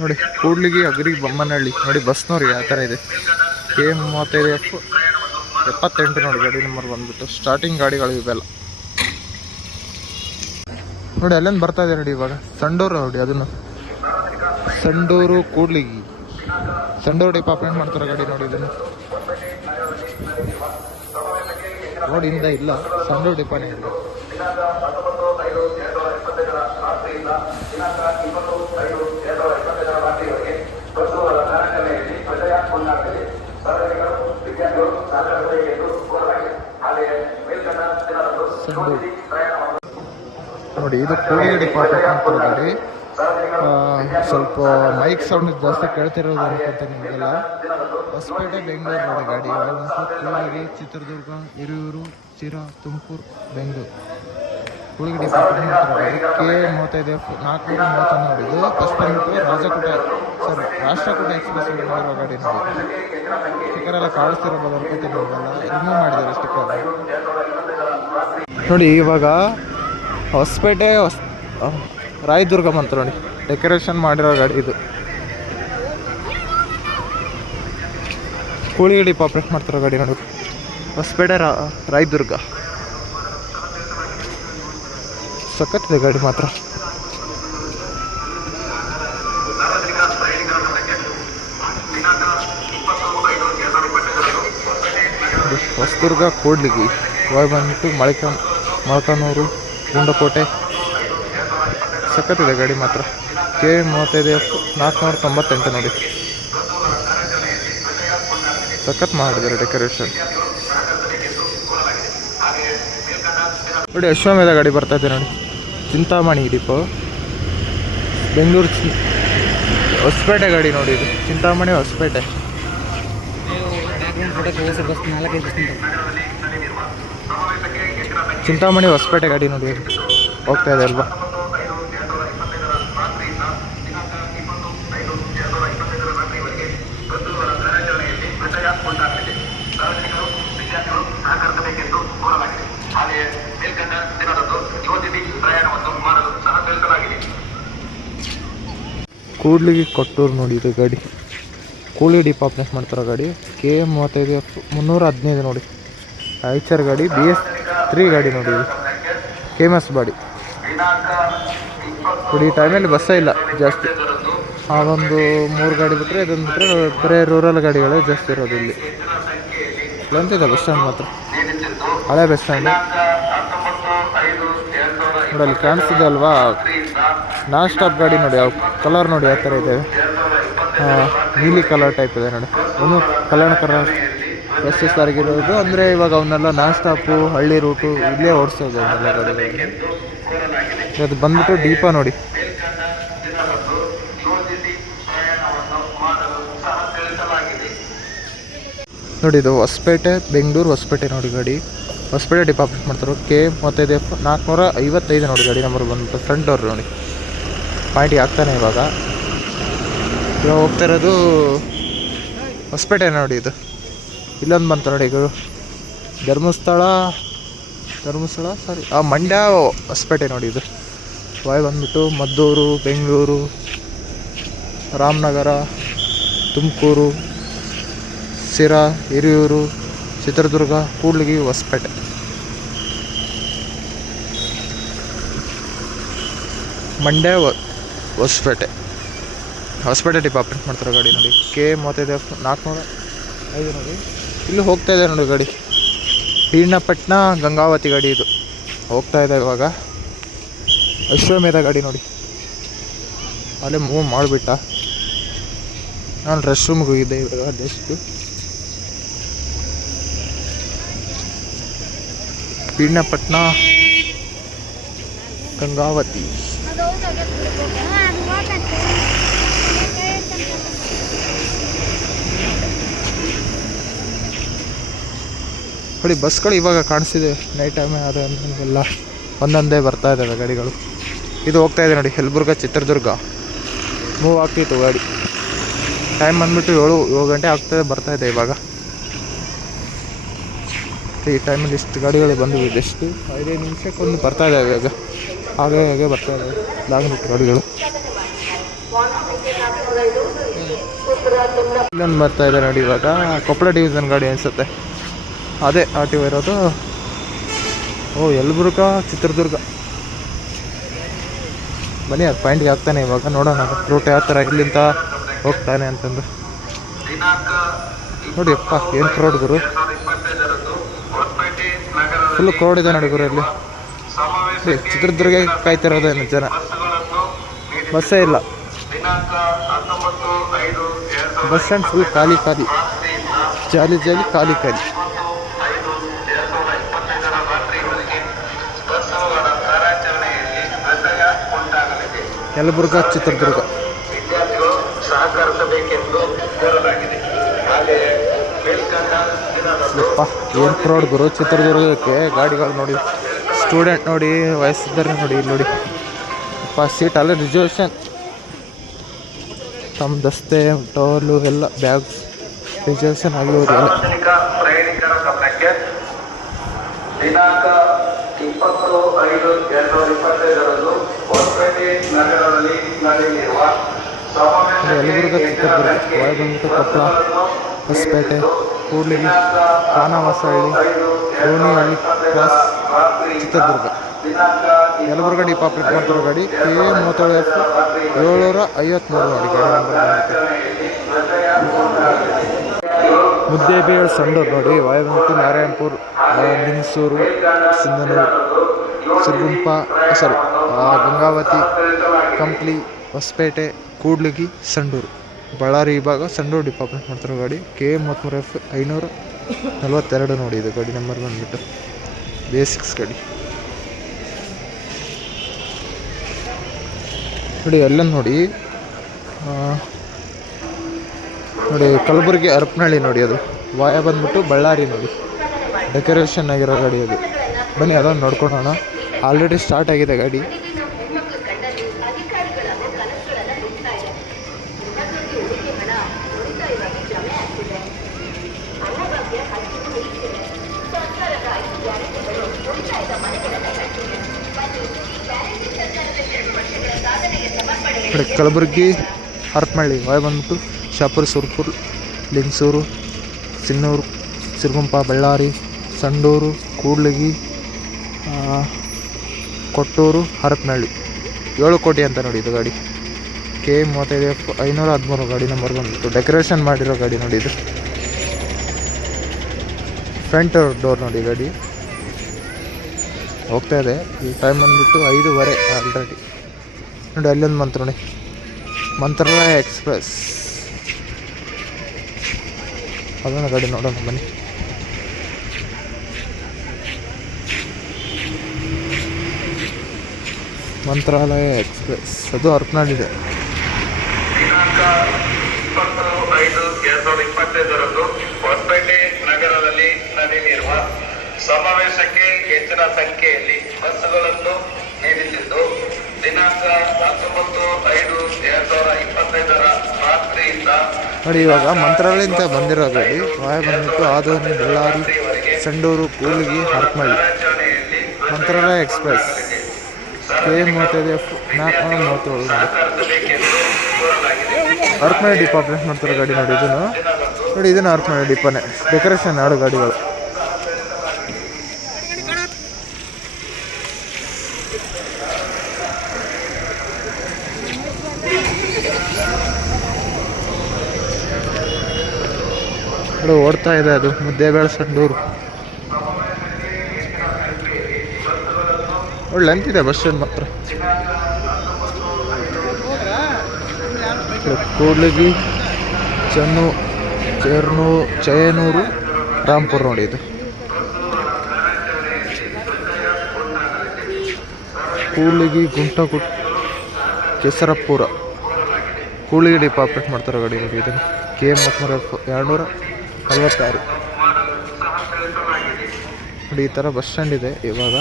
ನೋಡಿ, ಕೂಡ್ಲಿಗೆ ಅಗ್ರಿ ಬೊಮ್ಮನಹಳ್ಳಿ. ನೋಡಿ ಬಸ್ ನೋಡಿ ಯಾವ ಥರ ಇದೆ. ಕೆ ಎಂ ಮೂವತ್ತೈದು ಎಫ್ ಎಪ್ಪತ್ತೆಂಟು ನೋಡಿ, ಗಾಡಿ ನಂಬರ್ ಬಂದುಬಿಟ್ಟು. ಸ್ಟಾರ್ಟಿಂಗ್ ಗಾಡಿಗಳು ಇವೆಲ್ಲ. ನೋಡಿ ಅಲ್ಲೇನು ಬರ್ತಾ ಇದೆ ನೋಡಿ ಇವಾಗ. ಸಂಡೂರು ನೋಡಿ, ಅದನ್ನು. ಸಂಡೂರು, ಕೂಡ್ಲಿಗಿ. ಸಂಡೂರು ಅಪ್ರೇಟ್ ಮಾಡ್ತಾರೆ ಗಾಡಿ ನೋಡಿ ಇದನ್ನು. ರೋಡಿಂದ ಇಲ್ಲ, ಸಂಡೂರು ಡಿಪಾನೆ ಸಂಡೂರು ನೋಡಿ ಇದು ಕೋಳಿ ಡಿಪಾರ್ಟ್ಮೆಂಟ್ ಆ, ಸ್ವಲ್ಪ ಮೈಕ್ ಸೌಂಡ್ ಜಾಸ್ತಿ ಕೇಳ್ತಿರೋದು ಅನ್ಕೊಂತ ನಿಮಗೆಲ್ಲ. ಹೊಸಪೇಟೆ ಬೆಂಗಳೂರು ನೋಡಿ ಗಾಡಿ. ಕೂಡ್ಲಿಗಿ ಚಿತ್ರದುರ್ಗ ಹಿರಿಯೂರು ಚಿರಾ ತುಮಕೂರು ಬೆಂಗಳೂರು. ಕೂಲಿ ಡಿಪಾರ್ಟ್ಮೆಂಟ್ ಕೆ ಮೂವತ್ತೈದು ಎಫ್ ನಾಲ್ಕು ಮೂವತ್ತೊಂದು ನೋಡಿ. ಇದು ಫಸ್ಟ್ ಬಂದ್ಬಿಟ್ಟು ರಾಜಕೋಟೆ ಸರ್ ರಾಷ್ಟ್ರಕೂಟ ಎಕ್ಸ್ಪ್ರೆಸ್ ಮಾಡಿರೋ ಗಾಡಿ ನೋಡಿ. ಸ್ಟಿಕ್ಕರೆಲ್ಲ ಕಾಣಿಸ್ತಿರೋದು ಅನ್ಕೋತೀನಿ ನಿಮಗೆಲ್ಲ. ರಿಮೂವ್ ಮಾಡಿದ್ದಾರೆ ಸ್ಟಿಕ್ಕರ್ ನೋಡಿ, ಇವಾಗ ಹೊಸಪೇಟೆ ಹೊಸ್ ರಾಯದುರ್ಗ ಬಂತು ನೋಡಿ. ಡೆಕೋರೇಷನ್ ಮಾಡಿರೋ ಗಾಡಿ ಇದು. ಕೂಳಿಗಡಿ ಪಾಪ್ರೇಟ್ ಮಾಡ್ತಿರೋ ಗಾಡಿ ನೋಡಿ. ಹೊಸಪೇಟೆ ರಾ ರಾಯದುರ್ಗ. ಸಖತ್ತಿದೆ ಗಾಡಿ ಮಾತ್ರ. ಹೊಸದುರ್ಗ, ಕೂಡ್ಲಿಗಿ. ಇವಾಗ ಬಂದ್ಬಿಟ್ಟು ಮಳಿಕ ಮೊಳಕಾನೂರು ಗುಂಡಕೋಟೆ ಸಖತ್ತಿದೆ ಗಾಡಿ ಮಾತ್ರ. ಕೆ ಮೂವತ್ತೈದು ಎಫ್ ನಾಲ್ಕುನೂರ ತೊಂಬತ್ತೆಂಟು ನೋಡಿ. ಸಖತ್ ಮಾಡಿದ್ದಾರೆ ಡೆಕೋರೇಷನ್. ನೋಡಿ, ಅಶ್ವಮೇಧ ಗಾಡಿ ಬರ್ತಾ ಇದೆ ನೋಡಿ. ಚಿಂತಾಮಣಿ ಡಿಪೋ. ಬೆಂಗಳೂರು ಹೊಸಪೇಟೆ ಗಾಡಿ ನೋಡಿ ಇದು. ಚಿಂತಾಮಣಿ ಹೊಸಪೇಟೆ. ಚಿಂತಾಮಣಿ ಹೊಸಪೇಟೆ ಗಾಡಿ ನೋಡಿ. ಹೋಗ್ತಾ ಇದೆ ಅಲ್ವಾ? ಕೂಡ್ಲಿಗೆ ಕೊಟ್ಟೂರು ಇದು ಗಾಡಿ. ಕೂಲಿ ಡಿಪಾಪ್ನೆಸ್ ಮಾಡ್ತಾರೋ ಗಾಡಿ. ಕೆ ಎಂ ಮೂವತ್ತೈದು, ಮುನ್ನೂರ ಹದಿನೈದು ನೋಡಿ. ಐಚರ್ ಗಾಡಿ, ಬಿ ಎಸ್ ತ್ರೀ ಗಾಡಿ ನೋಡಿ. Famous body. ನೋಡಿ ಈ ಟೈಮಲ್ಲಿ ಬಸ್ಸೇ ಇಲ್ಲ ಜಾಸ್ತಿ. ಆ ಒಂದು ಮೂರು ಗಾಡಿ ಬಿಟ್ಟರೆ ಇದೊಂದು ಬಿಟ್ಟರೆ ಬರೀ ರೂರಲ್ ಗಾಡಿಗಳೇ ಜಾಸ್ತಿ ಇರೋದು ಇಲ್ಲಿ. ಇದೆ ಬಸ್ ಸ್ಟ್ಯಾಂಡ್ ಮಾತ್ರ. ಹಳೆ ಬಸ್ ಸ್ಟ್ಯಾಂಡ್ ನೋಡಿ ಅಲ್ಲಿ ಕಾಣಿಸ್ತಿದೆ ಅಲ್ವಾ? ನಾನ್ ಸ್ಟಾಪ್ ಗಾಡಿ ನೋಡಿ ಯಾವ ಕಲರ್ ನೋಡಿ ಯಾವ ಥರ ಇದೆ. ಆ, ನೀಲಿ ಕಲರ್ ಟೈಪ್ ಇದೆ ನೋಡಿ. ಒಂದು ಕಲ್ಯಾಣ ಕರ್ನಾಟಕ. ಬಸ್ ಆಗಿರೋದು ಅಂದರೆ ಇವಾಗ ಅವನ್ನೆಲ್ಲ ನಾನ್ ಹಳ್ಳಿ ರೂಟು ಇಲ್ಲೇ ಓಡಿಸೋದು ಅವನ್ನೆಲ್ಲ ಅದು ಬಂದ್ಬಿಟ್ಟು ದೀಪ ನೋಡಿ. ನೋಡಿ, ಇದು ಹೊಸಪೇಟೆ, ಬೆಂಗಳೂರು ಹೊಸಪೇಟೆ ನೋಡಿ ಗಾಡಿ. ಹೊಸಪೇಟೆ ಡಿಪಾರ್ಟ್ಮೆಂಟ್ ಮಾಡ್ತಾರೆ. ಕೆ ಮೂವತ್ತೈದು ನಾಲ್ಕುನೂರ ಐವತ್ತೈದು ನೋಡಿ ಗಾಡಿ ನಂಬರ್ ಬಂದ್ಬಿಟ್ಟು ಫ್ರಂಟ್ ಡೋರ್ ನೋಡಿ. ಪಾಯಿಂಟ್ ಆಗ್ತಾನೆ ಇವಾಗ. ಇವಾಗ ಹೋಗ್ತಾ ಇರೋದು ಹೊಸಪೇಟೆ ನೋಡಿ ಇದು. ಇಲ್ಲೊಂದು ಬಂತು ನೋಡಿ ಇದು ಧರ್ಮಸ್ಥಳ ಧರ್ಮಸ್ಥಳ ಸಾರಿ ಆ ಮಂಡ್ಯ ಹೊಸಪೇಟೆ ನೋಡಿ ಇದು. ವಾಯ್ ಬಂದ್ಬಿಟ್ಟು ಮದ್ದೂರು, ಬೆಂಗಳೂರು, ರಾಮನಗರ, ತುಮಕೂರು ಸಿರಾ ಹಿರಿಯೂರು, ಚಿತ್ರದುರ್ಗ, ಕೂಡ್ಲಿಗಿ, ಹೊಸಪೇಟೆ. ಮಂಡ್ಯ ಹೊಸ್ಪೇಟೆ. ಹೊಸಪೇಟೆ ಡಿಪಾರ್ಟ್ಮೆಂಟ್ ಮಾಡ್ತಾರೆ ಗಾಡಿ ನೋಡಿ. ಕೆ ಮೂವತ್ತೈದು ನಾಲ್ಕುನೂರ ಐದು ನೋಡಿ. ಇಲ್ಲಿ ಹೋಗ್ತಾ ಇದೆ ನೋಡಿ ಗಾಡಿ. ಪೀರ್ಣಪಟ್ಟಣ ಗಂಗಾವತಿ ಗಾಡಿ ಇದು. ಹೋಗ್ತಾ ಇದೆ ಇವಾಗ. ಅಶ್ವಮೇಧ ಗಾಡಿ ನೋಡಿ. ಅಲ್ಲೇ ಮೂವ್ ಮಾಡಿಬಿಟ್ಟ. ನಾನು ರೆಸ್ಟ್ ರೂಮ್ಗೆ ಹೋಗಿದ್ದೆ ಇವಾಗ ಜಸ್ಟ್ ಪೀರ್ಣಪಟ್ಟಣ ಗಂಗಾವತಿ. ನೋಡಿ, ಬಸ್ಗಳು ಇವಾಗ ಕಾಣಿಸಿದೆ ನೈಟ್ ಟೈಮೇ ಆದರೆ ಎಲ್ಲ ಒಂದೊಂದೇ ಬರ್ತಾ ಇದ್ದಾವೆ ಗಾಡಿಗಳು. ಇದು ಹೋಗ್ತಾ ಇದೆ ನೋಡಿ ಯಲಬುರ್ಗ ಚಿತ್ರದುರ್ಗ. ಮೂವ್ ಆಗ್ತಿತ್ತು ಗಾಡಿ. ಟೈಮ್ ಬಂದ್ಬಿಟ್ಟು ಏಳು ಏಳು ಗಂಟೆ ಆಗ್ತದೆ, ಬರ್ತಾ ಇದೆ ಇವಾಗ. ಈ ಟೈಮಲ್ಲಿ ಇಷ್ಟು ಗಾಡಿಗಳು ಬಂದಿವೆ ಎಷ್ಟು ಐದೈದು ನಿಮಿಷಕ್ಕೆ ಒಂದು ಬರ್ತಾ ಇದ್ದಾವೆ ಇವಾಗ. ಹಾಗೆ ಹಾಗೆ ಬರ್ತಾ ಇದ್ದಾವೆ ಲಾಂಗ್ ರೂಟ್ ಗಾಡಿಗಳು ಇಲ್ಲೊಂದು ಬರ್ತಾ ಇದೆ ನೋಡಿ ಇವಾಗ. ಕೊಪ್ಪಳ ಡಿವಿಷನ್ ಗಾಡಿ ಅನಿಸುತ್ತೆ. ಅದೇ ಆರ್ ಟಿ ಒ ಇರೋದು. ಓ, ಯಲಬುರ್ಗ, ಚಿತ್ರದುರ್ಗ. ಬನ್ನಿ, ಅದು ಪಾಯಿಂಟ್ಗೆ ಹಾಕ್ತಾನೆ ಇವಾಗ. ನೋಡೋಣ ರೂಟ್ ಯಾವ ಥರ ಇಲ್ಲಿಂದ ಹೋಗ್ತಾನೆ ಅಂತಂದು. ನೋಡಿ ಅಪ್ಪ, ಏನು ಕ್ರೌಡ್ ಗುರು. ಫುಲ್ಲು ಕ್ರೌಡ್ ಇದೆ ನೋಡಿ ಗುರು ಇಲ್ಲಿ ಚಿತ್ರದುರ್ಗ ಕಾಯ್ತಿರೋದೇನು ಜನ ಬಸ್ಸೇ ಇಲ್ಲ. ಬಸ್ ಸ್ಟ್ಯಾಂಡ್ ಫುಲ್ ಖಾಲಿ ಖಾಲಿ. ಜಾಲಿ ಜಾಲಿ, ಖಾಲಿ ಖಾಲಿ. ಯಲಬುರ್ಗ ಚಿತ್ರದುರ್ಗ. ವಿದ್ಯಾರ್ಥಿಗಳು ಸಹಕರಿಸಬೇಕೆಂದು ಕೋರಲಾಗಿದೆ. ಹಾಗೆಯೇ ಏನು ಗುರು? ಚಿತ್ರದುರ್ಗಕ್ಕೆ ಗಾಡಿಗಳು ನೋಡಿ ಸ್ಟೂಡೆಂಟ್ ನೋಡಿ ವಯಸ್ಸಿದ್ದಾರೆ ನೋಡಿ ಇಲ್ಲಿ ನೋಡಿ. ಅಪ್ಪ ಸೀಟ್ ಅಲ್ಲ ರಿಸರ್ವೇಷನ್ ತಮ್ಮ ದಸ್ತೆ ಟೋಲು ಎಲ್ಲ ಬ್ಯಾಗ್ ರಿಸರ್ವೇಷನ್ ಆಗಿರೋದು ದಿನಾಂಕ ಇಪ್ಪತ್ತು ಐದು ಎರಡು ಸಾವಿರದ ಇಪ್ಪತ್ತೈದರಂದು ಹೊಸಪೇಟೆ ನಗರದಲ್ಲಿ ನಡೆಯಲಿರುವ ಯಲಬುರ್ಗ ಚಿತ್ರದುರ್ಗ ಕೊಪ್ಪಳ ಹೊಸಪೇಟೆ ಕೂಡ್ಲಿಗಿ ಖಾನಾವಾಸಹಳ್ಳಿ ರೋಣಿಹಳ್ಳಿ ಕ್ರಾಸ್ ಚಿತ್ರದುರ್ಗ. ಯಲಬುರ್ಗ ಡಿಪಾರ್ಟ್ಮೆಂಟ್ ಮಾಡ್ತಿರೋ ಗಾಡಿ ಕೆ ಎ ಮೂವತ್ತೇಳು ಎಫ್ ಏಳ್ನೂರ ಐವತ್ತ್ಮೂರು ನೋಡಿ ಗಾಡಿ ನಂಬರ್ ಬಂದ್ಬಿಟ್ಟು ಮುದ್ದೇಬೇಳ್ ಸಂಡೂರು ನೋಡಿ, ವಾಯುವಂತು, ನಾರಾಯಣಪುರ ಲಿಂಗಸೂರು ಸಿಂಧನೂರು, ಸಿರುಗುಂಪ ಸಾರಿ ಗಂಗಾವತಿ, ಕಂಪ್ಲಿ, ಹೊಸಪೇಟೆ, ಕೂಡ್ಲಿಗಿ, ಸಂಡೂರು. ಬಳ್ಳಾರಿ ವಿಭಾಗ, ಸಂಡೂರು ಡಿಪಾರ್ಟ್ಮೆಂಟ್ ಮಾಡ್ತಿರೋ ಗಾಡಿ. ಕೆ ಎಂ ಮೂವತ್ತ್ಮೂರು ಎಫ್ ಐನೂರ ನಲ್ವತ್ತೆರಡು ನೋಡಿ, ಇದು ಗಾಡಿ ನಂಬರ್ ಬಂದುಬಿಟ್ಟು. ಬೇಸಿಕ್ಸ್ ಗಾಡಿ. ನೋಡಿ ಎಲ್ಲ ನೋಡಿ ನೋಡಿ, ಕಲಬುರಗಿ ಹರಪನಹಳ್ಳಿ ನೋಡಿ ಅದು. ವಾಯ ಬಂದ್ಬಿಟ್ಟು ಬಳ್ಳಾರಿ ನೋಡಿ. ಡೆಕೋರೇಷನ್ ಆಗಿರೋ ಗಾಡಿ ಅದು. ಬನ್ನಿ ಅದನ್ನು ನೋಡ್ಕೊಳೋಣ. ಆಲ್ರೆಡಿ ಸ್ಟಾರ್ಟ್ ಆಗಿದೆ ಗಾಡಿ. ಕಲಬುರಗಿ ಹರಪನಹಳ್ಳಿ ವಾಯ ಬಂದ್ಬಿಟ್ಟು ಶಾಪುರ, ಸುರ್ಪುರ್, ಲಿಂಗಸೂರು, ಸಿನ್ನೂರು, ಸಿರುಗುಂಪ, ಬಳ್ಳಾರಿ, ಸಂಡೂರು, ಕೂಡ್ಲಗಿ ಕೊಟ್ಟೂರು, ಹರಪನಹಳ್ಳಿ. ಏಳು ಕೋಟಿ ಅಂತ ನೋಡಿ ಇದು ಗಾಡಿ. ಕೆ ಮೂವತ್ತೈದು ಎಫ್ ಐನೂರ ಹದಿಮೂರು ಗಾಡಿ ನಂಬರ್ ಬಂದಿತ್ತು ಡೆಕೋರೇಷನ್ ಮಾಡಿರೋ ಗಾಡಿ ನೋಡಿ ಇದು. ಫ್ರಂಟ್ ಡೋರ್ ನೋಡಿ ಗಾಡಿ. ಹೋಗ್ತಾ ಇದೆ. ಈ ಟೈಮ್ ಬಂದುಬಿಟ್ಟು ಐದೂವರೆ ಆಲ್ರೆಡಿ ನೋಡಿ ಅಲ್ಲೊಂದು ಮಂತ್ರ ನೋಡಿ. ಮಂತ್ರಾಲಯ ಎಕ್ಸ್ಪ್ರೆಸ್. ಅದನ್ನು ಗಾಡಿ ನೋಡೋಣ, ಬನ್ನಿ. ಮಂತ್ರಾಲಯ ಎಕ್ಸ್ಪ್ರೆಸ್. ಅದು ಅರ್ಪನಾಡಿದೆ ದಿನಾಂಕ ಇಪ್ಪತ್ತು ಐದು ಎರಡು ಸಾವಿರದ ಇಪ್ಪತ್ತೈದರಂದು ನಗರದಲ್ಲಿ ಸಮಾವೇಶಕ್ಕೆ ಹೆಚ್ಚಿನ ಸಂಖ್ಯೆಯಲ್ಲಿ ಬಸ್ಸುಗಳನ್ನು ನೀಡುತ್ತಿದ್ದು ದಿನಾಂಕ ಹತ್ತೊಂಬತ್ತು ಐದು ಎರಡ್ ಸಾವಿರದ ಇಪ್ಪತ್ತೈದರ ರಾತ್ರಿಯಿಂದ ನೋಡಿ, ಇವಾಗ ಮಂತ್ರಾಲಯದಿಂದ ಬಂದಿರೋ ಗಾಡಿ ವಾಯ ಬಂದಿತ್ತು ಆದೋನಿ, ಬಳ್ಳಾರಿ, ಸಂಡೂರು, ಕೂಲಿಗಿ ಕಾರ್ಯಾಚರಣೆಯಲ್ಲಿ ಮಂತ್ರಾಲಯ ಎಕ್ಸ್ಪ್ರೆಸ್. ಕೆ ಮೂವತ್ತೈದು ಎಫ್ ನಾಲ್ಕು ಮೂವತ್ತೇಳು ಹರಪನಹಳ್ಳಿ ಡಿಪಾರ್ಟ್ಮೆಂಟ್ ಮಾಡ್ತಾರೆ ಗಾಡಿ ನೋಡಿ, ಇದನ್ನು. ನೋಡಿ, ಇದನ್ನು ಹರಪನಹಳ್ಳಿ ಡಿಪಾನೆ. ಡೆಕೋರೇಷನ್ ಆಡೋ ಗಾಡಿಗಳು. ನೋಡಿ ಓಡ್ತಾ ಇದೆ ಅದು. ಮುದ್ದೇಬೇಳೆ ಸಂಡೂರು ಒಳ್ಳೆ ಅಂತಿದೆ ಬಸ್ ಸ್ಟ್ಯಾಂಡ್ ಮಾತ್ರ. ಕೂಡ್ಲಿಗಿ, ಚೆನ್ನು, ಚೇರ್ನೂ, ಚಯನೂರು, ರಾಮ್ಪುರ್ ನೋಡಿ ಇದು. ಕೂಡ್ಲಿಗಿ ಗುಂಟಗುಟ್ ಕೆಸರಪುರ ಕೂಡ್ಲಿಗಿ ಡಿಪಾರ್ಟ್ಮೆಂಟ್ ಮಾಡ್ತಾರೆ ಗಾಡಿ ನೋಡಿ ಇದನ್ನು. ಕೆ ಮೂವತ್ತ್ಮೂರು ಎರಡು ಎರಡುನೂರ ನಲ್ವತ್ತಾರು ನೋಡಿ ಈ ಥರ ಬಸ್ ಸ್ಟ್ಯಾಂಡ್ ಇದೆ ಇವಾಗ.